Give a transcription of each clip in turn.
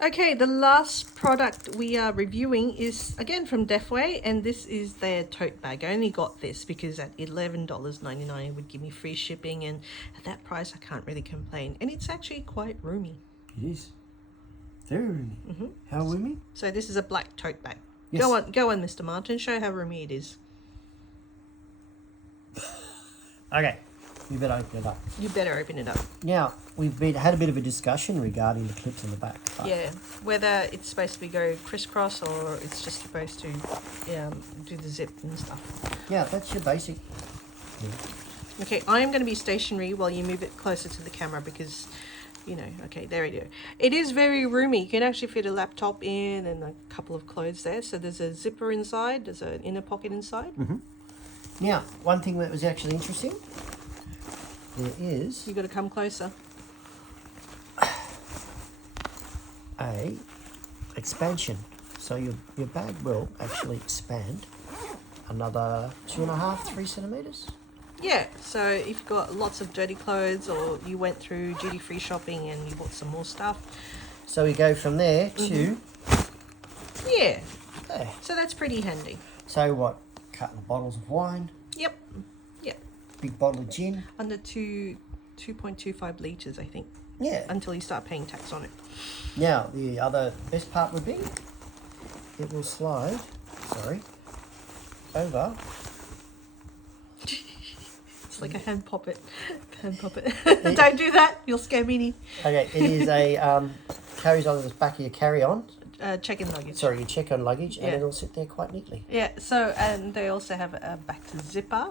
Okay, the last product we are reviewing is again from Defway, and this is their tote bag. I only got this because at $11.99 it would give me free shipping, and at that price I can't really complain. And it's actually quite roomy. It is. Very roomy. How roomy? So this is a black tote bag. Yes. Go on, Mr. Martin. Show how roomy it is. Okay. You better open it up. You better open it up. Now, we've had a bit of a discussion regarding the clips on the back. Yeah, whether it's supposed to be go crisscross or it's just supposed to do the zip and stuff. Yeah, that's your basic. Okay, I am going to be stationary while you move it closer to the camera because, you know, okay, there we go. It is very roomy. You can actually fit a laptop in and a couple of clothes there. So there's a zipper inside, there's an inner pocket inside. Now, one thing that was actually interesting, there is You got to come closer. a expansion. So your bag will actually expand another 2.5, 3 centimeters. Yeah, so if you've got lots of dirty clothes or you went through duty-free shopping and you bought some more stuff. So we go from there to Yeah, there. so that's pretty handy. So what? Couple of bottles of wine, Yep, yep. big bottle of gin. Under 2.25 litres, I think, Yeah. until you start paying tax on it. Now, the other best part would be it will slide, over. It's like a hand puppet. Hand puppet. Don't do that, you'll scare Minnie. Okay, it is a, carries on the back of your carry-on. Check-in luggage. Sorry, your check-on luggage, Yeah. and it'll sit there quite neatly. Yeah, so, and they also have a back to zipper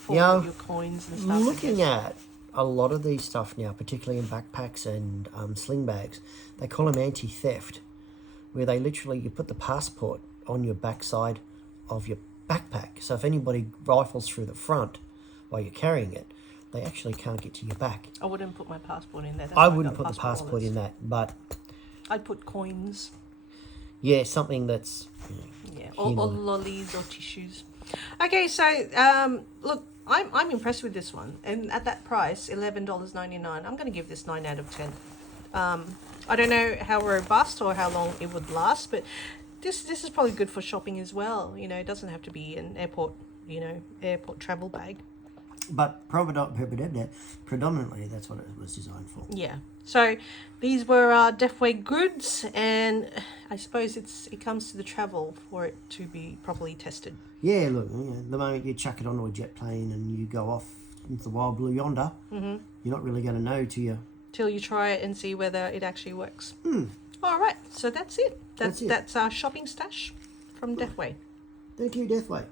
for Yeah. your coins and stuff. I Looking guess. at a lot of these stuff now, particularly in backpacks and sling bags, they call them anti-theft, where they literally, you put the passport on your backside of your backpack. So if anybody rifles through the front while you're carrying it, they actually can't get to your back. I wouldn't put my passport in there. That's I why wouldn't got put the passport holders. in that, but I'd put coins. yeah, something that's Yeah, or Human. lollies or tissues. Okay, so look, I'm impressed with this one, and at that price, $11.99, I'm going to give this 9 out of 10. I don't know how robust or how long it would last, but this is probably good for shopping as well. You know, it doesn't have to be an airport travel bag. But predominantly, that's what it was designed for. Yeah. So these were Defway goods, and I suppose it comes to the travel for it to be properly tested. Yeah, look, the moment you chuck it onto a jet plane and you go off into the wild blue yonder, you're not really going to know till you... Till you try it and see whether it actually works. All right, so that's it. That's it. That's our shopping stash from Defway. Thank you, Deathway.